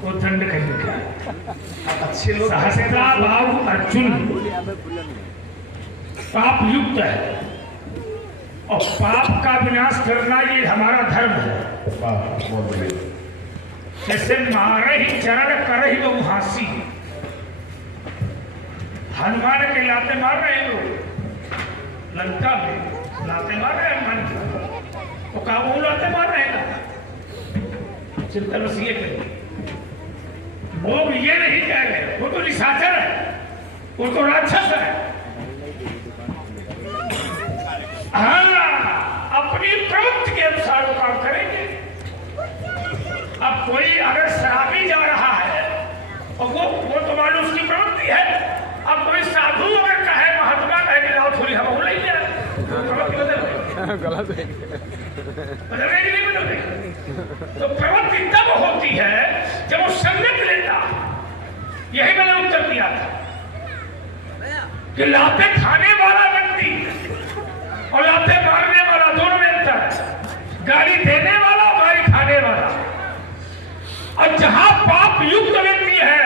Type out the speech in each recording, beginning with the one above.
वो दंड कहीं का अच्छे लोग सहस्रा भाव अर्जुन पाप युक्त है और पाप का विनाश करना ये हमारा धर्म है। बहुत बढ़िया। जैसे मारे ही चरण कर ही वो हासी, हनुमान के लाते मार रहे हैं लोग लंका में, लाते मार रहे हैं हनुमान तो का वो लाते मार रहे हैं। चिंता बस ये करें, वो ये नहीं कह रहे वो तो निशाचर है, वो तो राक्षस है। हाँ, अपनी प्रवृत्ति के अनुसार वो काम करेंगे। अब कोई अगर शराबी जा रहा है और वो तो मालूम उसकी प्रवृत्ति है। अब कोई साधु अगर कहे महात्मा कहे कि लाओ थोड़ी हवा नहीं है, प्रवृत्ति बदल बदलेगी नहीं बदलेगी। तो प्रवृत्ति तब होती है जब वो संगत लेता। यही मैंने उत्तर दिया था कि लाते खाने वाला व्यक्ति और लाते मारने वाला दोनों में अंतर है। गाली देने वाला और गाली खाने वाला। और जहां पाप युक्त व्यक्ति है,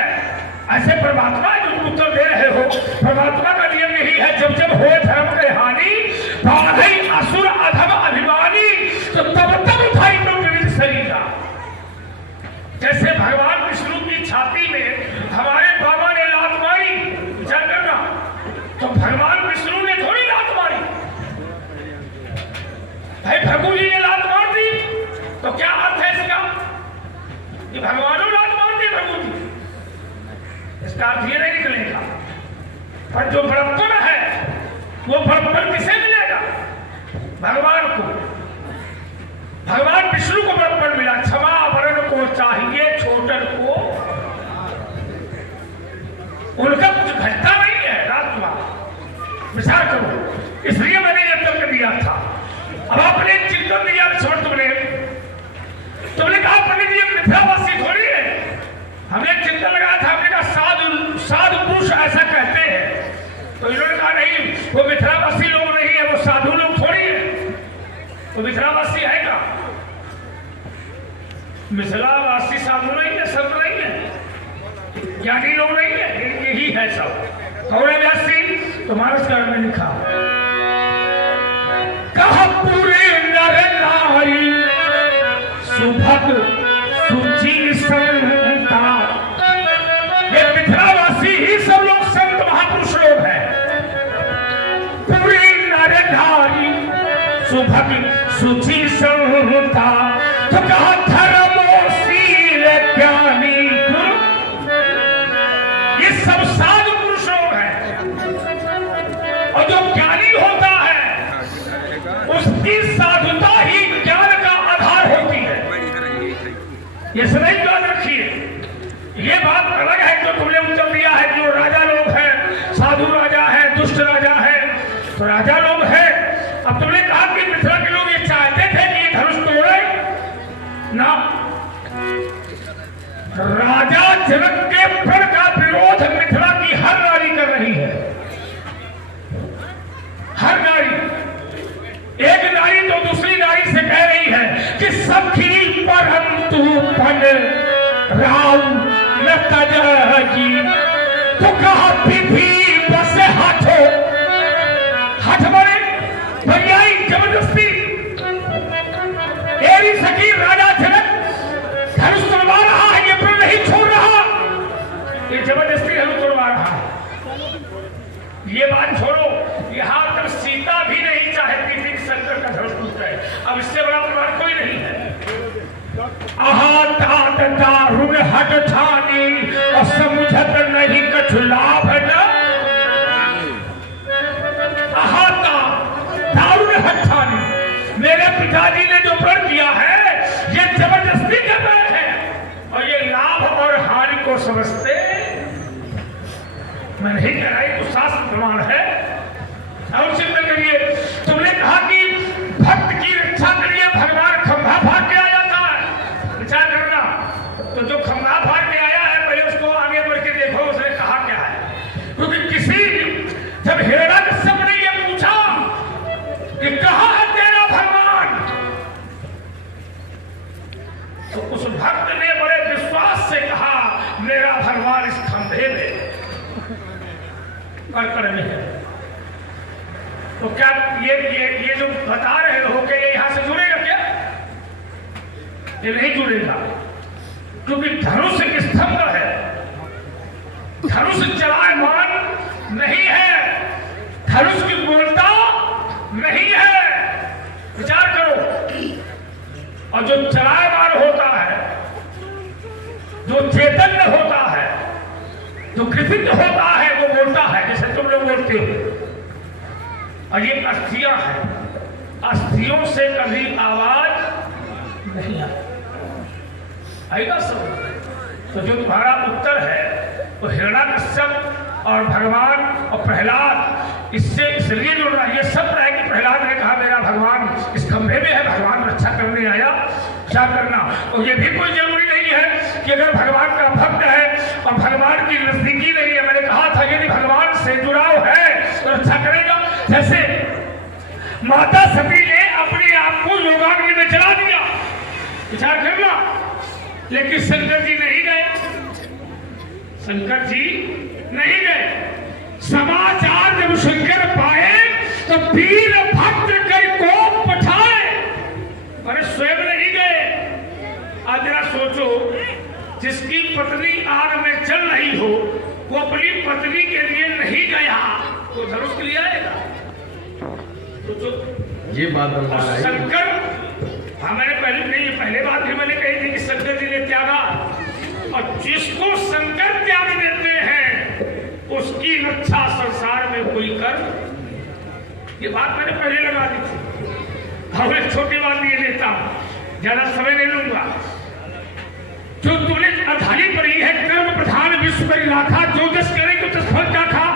ऐसे परमात्मा जो उत्तर दे रहे हो, परमात्मा का नियम यही है जब जब हो धर्म के हानि बाधई असुर अधम अभिमानी तो तब तब उठाई तो विविध शरीर। जैसे भगवान विष्णु की छाती में हमारे बाबा ने लात मारी, विचार करना, तो भगवान विष्णु ने थोड़ी लात मारी, भाई भगु जी ने लात मार दी। तो क्या अर्थ है इसका कि भगवानों लात मार दी भगु जी? इसका अर्थ ये नहीं निकलेगा। पर जो बड़प्पन है वो बड़प्पन किसे मिलेगा? भगवान को। भगवान विष्णु को बड़प्पन मिला। क्षमा वरण को चाहिए छोटन को, उनका कुछ घटता नहीं है रात्मा। विचार करो, इसलिए मैंने ये तर्क दिया था। अब आपने चिंतन दिया छोड़, तुमने कहा पंडित जी मिथ्यावासी थोड़ी है। हमने चिंतन लगाया था, हमने कहा साधु पुरुष ऐसा कहते हैं। तो इन्होंने कहा नहीं, वो मिथ्यावासी लोग नहीं है, वो साधु लोग थोड़ी है। तो मिथ्यावासी है क्या? मिथिलावासी साधु नहीं है, सब नहीं है, ज्ञानी लोग नहीं है, यही है सब। कौन है व्यासी? तो मानस काल में लिखा, कहा पूरे नर नारी सुभग सुची संता। ये मिथिलावासी ही सब लोग संत महापुरुष लोग हैं। पूरी नर नारी सुभग सुची संता। तो कहा धर्मोशील ज्ञानी गुरु, ये सब साधु पुरुष लोग हैं। और जो ज्ञानी होता है उसकी साधुता ही ज्ञान का आधार होती है। ये सदैव याद रखिए। ये बात अलग है जो तुमने उत्तर दिया है कि वो राजा लोग हैं, साधु राजा है, दुष्ट राजा है। तो राजा लोग हैं। अब तुमने कहा कि मिथिला के लोग ये चाहते थे कि ये धनुष तोड़े ना। राजा जनक के प्रण का विरोध मिथिला की हर नारी कर रही है। हर नारी, एक नारी तो दूसरी नारी से कह रही है कि सखी परंतु पन राम न तजी। तो कहा विधि बस हाथों, हाथ मारे भैयाई जबरदस्ती। एरी सखी राजा जनक धनुष तोड़वा रहा है, ये प्रण नहीं छोड़ रहा, ये जबरदस्ती धनुष तोड़वा रहा है। ये बात छोड़ो, यहां तक सीता भी नहीं चाहती थी शंकर का धनुष टूट जाए। अब इससे बड़ा प्रमाण कोई नहीं है। तात दारुण हट ठानी और समुझत नहीं कछु लाभ न। दारुण हट ठानी, मेरे पिताजी ने जो प्रण किया है ये जबरदस्ती कर रहे हैं और ये लाभ और हानि को समझते। मैं नहीं कह रहा, तो शास्त्र प्रमाण है। और चिंतन करिए, तुमने कहा कि भक्त की रक्षा के लिए भगवान खंभा फाड़ के आ जाता है। विचार करना, तो जो खंभा फाड़ के आया है पहले उसको आगे बढ़ के देखो उसने कहा क्या है। क्योंकि किसी जब हिरण्यकश्यप ने ये पूछा कि कहां है तेरा भगवान, तो उस भक्त ने बड़े विश्वास से कर्कड़ में है। तो क्या ये जो बता रहे हो कि ये यहां से जुड़ेगा क्या? ये नहीं जुड़ेगा, क्योंकि धनुष एक स्तंभ है, धनुष चलायमान नहीं है, धनुष की पूर्णता नहीं है। विचार करो। और जो चलायमान होता है, जो चैतन्य होता है, जो कृतिज्ञ होता है, वो बोलता है जैसे तुम लोग बोलते हो। और ये अस्थियां हैं, अस्थियों से कभी आवाज नहीं आएगा सब। तो जो तुम्हारा उत्तर है वो हिरण्यकश्यप और भगवान और प्रहलाद, इससे इसलिए जुड़ रहा है। ये सब है कि प्रहलाद ने कहा मेरा भगवान इस खंभे में है, भगवान रक्षा करने आया, क्या करना। और ये भी कोई जरूरी नहीं है कि अगर भगवान का भक्त है और भगवान की नजदीकी नहीं है। मैंने कहा था यदि भगवान से जुड़ाव है तो रक्षा करेगा। जैसे माता सती ने अपने आप को योगाग्नि में चला दिया, विचार करना, लेकिन शंकर जी नहीं गए, शंकर जी नहीं गए। समाचार जब शंकर पाए तो वीर भक्त कर को पठाए, पर स्वयं नहीं गए। आज जरा सोचो, जिसकी पत्नी आग में चल रही हो वो अपनी पत्नी के लिए नहीं गया, वो धनुष के लिए आएगा। ये बात शंकर, हमारे पहले बात भी मैंने कही थी कि शंकर जी ने त्यागा, और जिसको शंकर त्याग देते हैं उसकी रक्षा संसार में कोई कर। ये बात मैंने पहले लगा दी थी। और एक छोटी बात ये लेता हूं, ज्यादा समय नहीं लूंगा। जो तूने अधारी पड़ी है, कर्म प्रधान विश्व पर लाखा, जो जस करे तो तस फल का खा।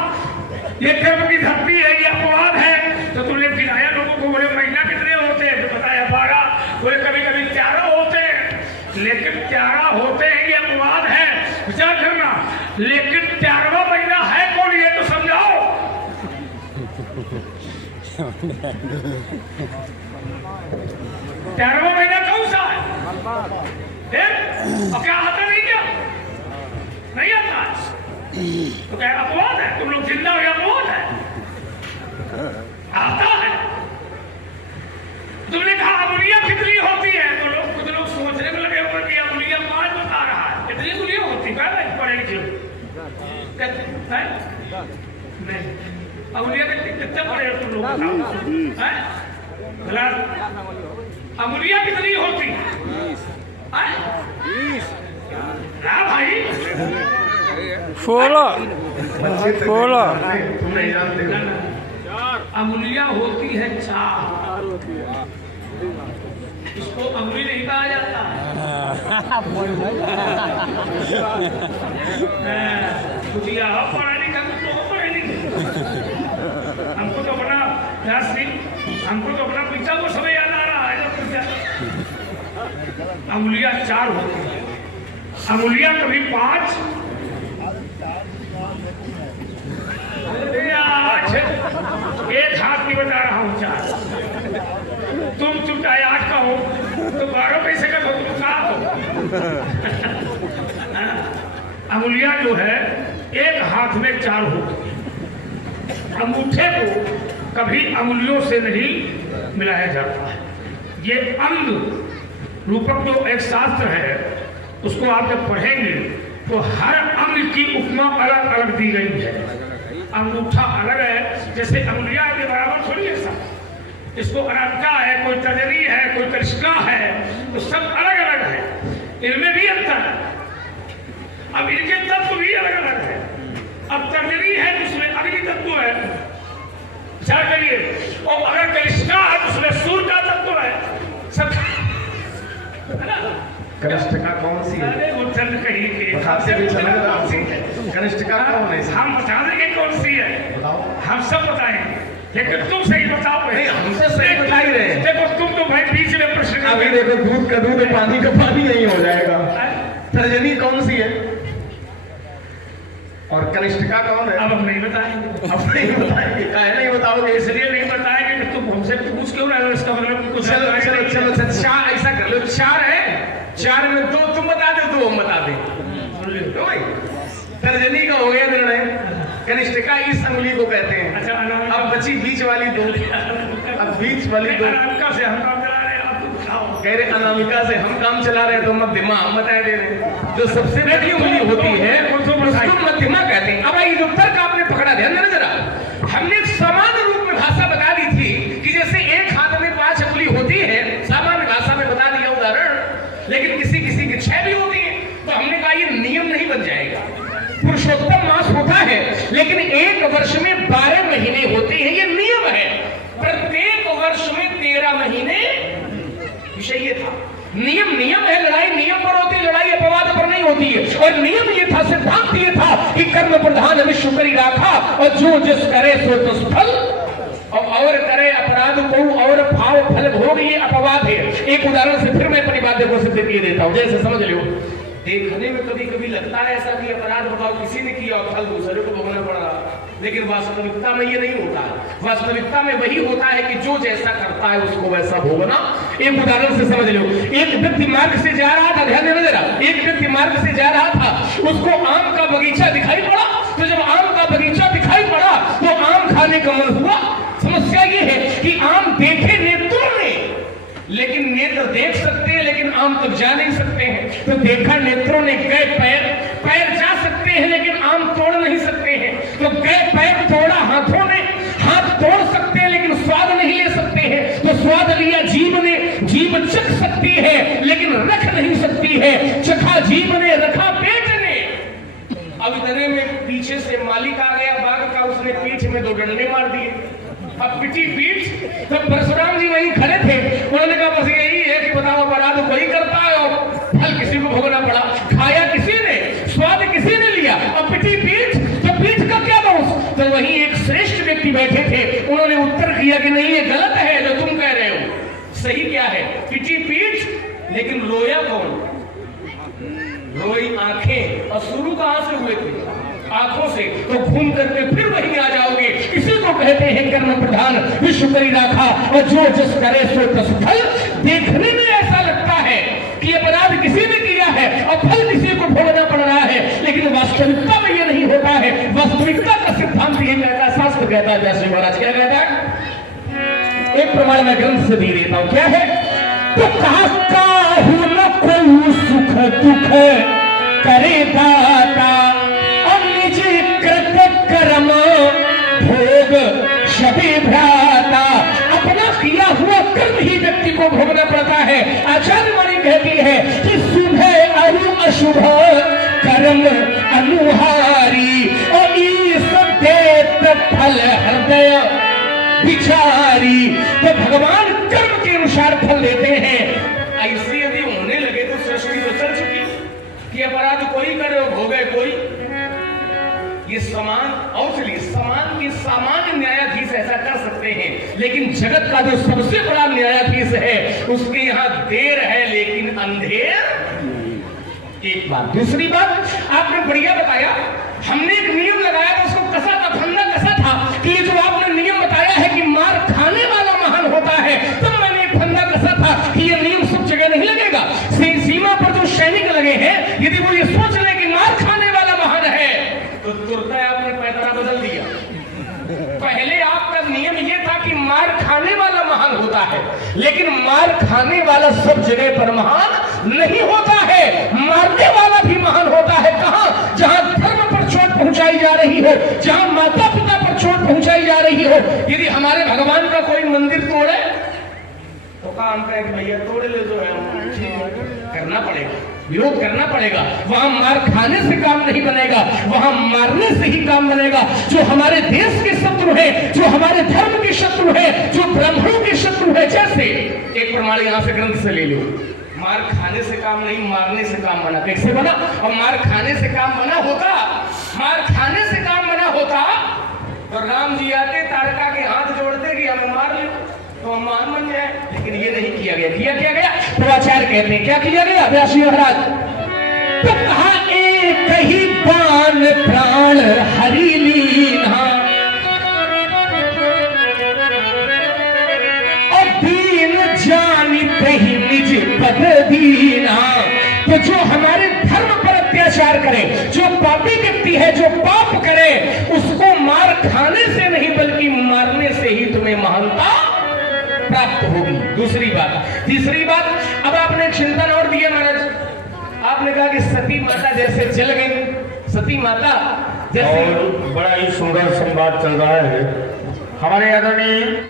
ये कर्म की धरती है, ये अपवाद है। तो तूने गिनाया लोगों को, बोले महीना कितने होते हैं, तो बताया 12, बोले कभी कभी 13 होते हैं, लेकिन 13 होते हैं ये अपवाद है। विचार करना, लेकिन 13वां महीना है कौन, ये तो समझाओ। 13वां महीना कौन सा है? और क्या आता नहीं, क्या नहीं आता? तो क्या अपवाद है? तुम लोग जिंदा हो या अपवाद है? आता है। तुमने कहा अमुलिया कितनी होती है, तो लोग कुछ लोग सोचने में लगे हुए कि अमुलिया 5 बता रहा है। कितनी अमुलिया होती है? पढ़े लिखे नहीं, अमुलिया कितने पढ़े तुम लोग बताओ। अमुलिया कितनी होती है? 20 भाई, 16 तुम नहीं जानते। अंगुलियां होती है 4, इसको अंगुली नहीं कहा जाता है। पढ़ा लिखा तो पढ़े लिखे, हमको तो अपना हमको तो अपना पिता को समय याद आ रहा है। अंगुलियां 4 होती है, अंगुलियां कभी 5, एक हाथ की बता रहा हूं 4। तुम चाहे 8 का हो तो 12 पैसे का हो, तुम कहा हो। अंगुलियां जो है एक हाथ में 4 होती है। अंगूठे को कभी अंगुलियों से नहीं मिलाया जाता है। ये अंग रूपक जो एक शास्त्र है, उसको आप जब पढ़ेंगे तो हर अंग की उपमा अलग अलग दी गई है। अंगूठा अलग है, जैसे अंगुलियां के बराबर थोड़ी है सब। इसको अनामिका है, कोई तर्जनी है, कोई तर्शिका है, तो सब अलग अलग है, इनमें भी अंतर है। अब इनके तत्व भी अलग अलग है। अब तर्जनी है तो उसमें अग्नि तत्व है, विचार करिए। और अगर कनिष्ठा है तो उसमें सूर्य का तत्व है, सब है ना। कनिष्ठिका कौन सी है? अरे वो चंद कहीं के कौन सी है? कनिष्ठिका कौन है? हम बता देंगे कौन सी है, बताओ। हम सब बताएंगे, लेकिन तुम सही बताओ। नहीं, हम तो सही बता ही रहे हैं। देखो तुम तो भाई बीच में प्रश्न अभी देखो, दूध का दूध पानी का पानी नहीं हो जाएगा। तर्जनी कौन सी है और कनिष्ठिका कौन है? अब हम नहीं बताएंगे। अब नहीं बताएंगे, काहे नहीं बताओगे? इसलिए नहीं बताएंगे कि तुम हमसे पूछ क्यों रहे हो, इसका मतलब कुछ। चलो चलो चलो, 4 ऐसा कर लो, 4 है, 4 में 2 तुम बता दो, 2 हम बता दें। तर्जनी का हो गया निर्णय, कनिष्ठिका इस अंगुली को कहते हैं। अच्छा, अनामिका। अब बची बीच वाली दो, अब बीच वाली दो। अनामिका से हम काम चला रहे हैं, आप तो बताओ। कह रहे अनामिका से हम काम चला रहे हैं, तो मध्यमा हम बता दे रहे। जो सबसे बड़ी उंगली होती है उसको मध्यमा कहते हैं। अब ये उत्तर का आपने पकड़ा, ध्यान देना जरा। हमने सामान्य रूप में भाषा बता दी थी कि जैसे एक हाथ में 5 उंगली होती है, सामान्य भाषा में बता दिया उदाहरण, लेकिन किसी किसी की 6 भी होती है। तो हमने कहा ये नियम नहीं बन जाएगा। पुरुषोत्तम मास होता है, लेकिन एक वर्ष में 12 महीने होते हैं, ये नियम है। प्रत्येक वर्ष में 13 महीने, विषय ये था। नियम नियम है, लड़ाई नियम पर होती है, लड़ाई अपवाद पर नहीं होती है। और नियम ये था, सिद्धांत ये था कि कर्म प्रधान विश्व करी राखा, और जो जिस करे सो तस फल, और करे अपराध को और भाव फल भोग, ये अपवाद है। एक उदाहरण से फिर मैं परिवाद्य को सिद्ध किए देता हूं, जैसे समझ लो। देखने में कभी कभी लगता है ऐसा कि अपराध बताओ किसी ने किया और फल दूसरे को भोगना पड़ रहा, लेकिन वास्तविकता में ये नहीं होता। वास्तविकता में वही होता है कि जो जैसा करता है उसको वैसा भोगना। एक उदाहरण से समझ लो। एक व्यक्ति मार्ग से जा रहा था, ध्यान देना जरा। एक व्यक्ति मार्ग से जा रहा था, उसको आम का बगीचा दिखाई पड़ा। तो जब आम का बगीचा दिखाई पड़ा तो आम खाने का मन हुआ। समस्या ये है कि आम देखे नेत्रों ने, लेकिन नेत्र देख सकते हैं लेकिन आम तक जा नहीं सकते हैं। तो देखा नेत्रों ने, गए पैर जा सकते हैं लेकिन आम तोड़ नहीं सकते हैं। तो गए पैर, तोड़ा हाथों ने, हाथ तोड़ सकते हैं लेकिन स्वाद नहीं ले सकते हैं। तो स्वाद लिया जीभ ने, जीभ चख सकती है लेकिन रख नहीं सकती है। चखा जीभ ने, रखा पेट ने। अब इतने में पीछे से मालिक आ गया बाघ का, उसने पीठ में 2 डंडे मार दिए। अब पिटी पीठ, तो परशुराम जी वहीं खड़े थे। उन्होंने कहा बस यही है कि बताओ अपराध कोई करता है और फल किसी को भोगना पड़ा। खाया किसी ने, स्वाद किसी ने लिया, और पिटी पीठ, तो पीठ का क्या दोष। तो वहीं एक श्रेष्ठ व्यक्ति बैठे थे, उन्होंने उत्तर किया कि नहीं, ये गलत है जो तुम कह रहे हो। सही क्या है? पिटी पीठ, लेकिन रोया कौन? रोई आंखें, और शुरू कहां से हुए थे? आंखों से। तो घूम करके फिर वहीं आ जाओगे। इसी को कहते हैं कर्म प्रधान विश्व करी राखा, और जो जिस करे सो तस फल। देखने में ऐसा लगता है कि अपराध किसी ने किया है और फल किसी को भोगना पड़ रहा है, लेकिन वास्तविकता में ये नहीं होता है। वास्तविकता का सिद्धांत ये कहता है, शास्त्र कहता है, जैसे महाराज क्या कहता है, एक प्रमाण में ग्रंथ से दे देता हूं। क्या है? तो कहा काहू न कोई सुख दुख करे दाता, कर्म भोग शबे भ्राता। अपना किया हुआ कर्म ही व्यक्ति को भोगना पड़ता है। आचार्य वाणी कहती है कि शुभ अरु अशुभ कर्म अनुहारी, और ईश देत फल हृदय विचारी। तो भगवान कर्म के अनुसार फल देते हैं। ऐसे यदि होने लगे तो सृष्टि तो चल चुकी कि अपराध कोई करे और भोगे कोई। ये समान, और चलिए समान की सामान्य न्यायाधीश ऐसा कर सकते हैं, लेकिन जगत का जो सबसे बड़ा न्यायाधीश है उसके यहाँ देर है लेकिन अंधेर। एक बात। दूसरी बात आपने बढ़िया बताया, हमने एक नियम लगाया था, उसको कसा था, फंदा कसा था कि जो आपने नियम बताया है कि मार खाने वाला महान होता है, तब मैंने एक फंदा कसा था कि ये नियम सब जगह नहीं लगेगा। सीमा पर जो सैनिक लगे हैं, यदि वो ये सोच ले कि मार खाने वाला महान है, तो तुरंत आपने पैतरा बदल दिया। पहले आपका नियम यह था कि मार खाने वाला महान होता है, लेकिन मार खाने वाला सब जगह पर महान नहीं होता है। मारने वाला भी महान होता है। कहां? जहां धर्म पर चोट पहुंचाई जा रही हो, जहां माता पिता पर चोट पहुंचाई जा रही हो। यदि हमारे भगवान का कोई मंदिर तोड़े तो काम कहे भैया तोड़ ले, जो है करना पड़ेगा, विरोध करना पड़ेगा। वहां मार खाने से काम नहीं बनेगा, वहां मारने से ही काम बनेगा। जो हमारे देश के शत्रु है, जो हमारे धर्म के शत्रु है, जो ब्राह्मणों के शत्रु है, जैसे एक प्रमाण यहां से ग्रंथ से ले लो, मार खाने से काम नहीं, मारने से काम बना। कैसे बना? और मार खाने से काम बना होता, मार खाने से काम बना होता तो राम जी आते, तारका के हाथ जोड़ते कि हमें मार लो तो हम मान बन जाए, लेकिन ये नहीं किया गया। किया क्या गया? तो आचार्य कहते हैं क्या किया गया? व्यासी महाराज तो कहा, एक ही बाण प्राण हरि लीना, और दीन जानिते ही निज पद दीना। तो जो हमारे धर्म पर अत्याचार करे, जो पापी व्यक्ति है, जो पाप करे, उसको मार खाने से नहीं बल्कि मारने से ही तुम्हें महानता प्राप्त होगी। दूसरी बात। तीसरी बात, अब आपने एक चिंतन और दिया महाराज, आपने कहा कि सती माता जैसे जल गई, सती माता जैसे, और बड़ा ही सुंदर संवाद चल रहा है हमारे आदरणीय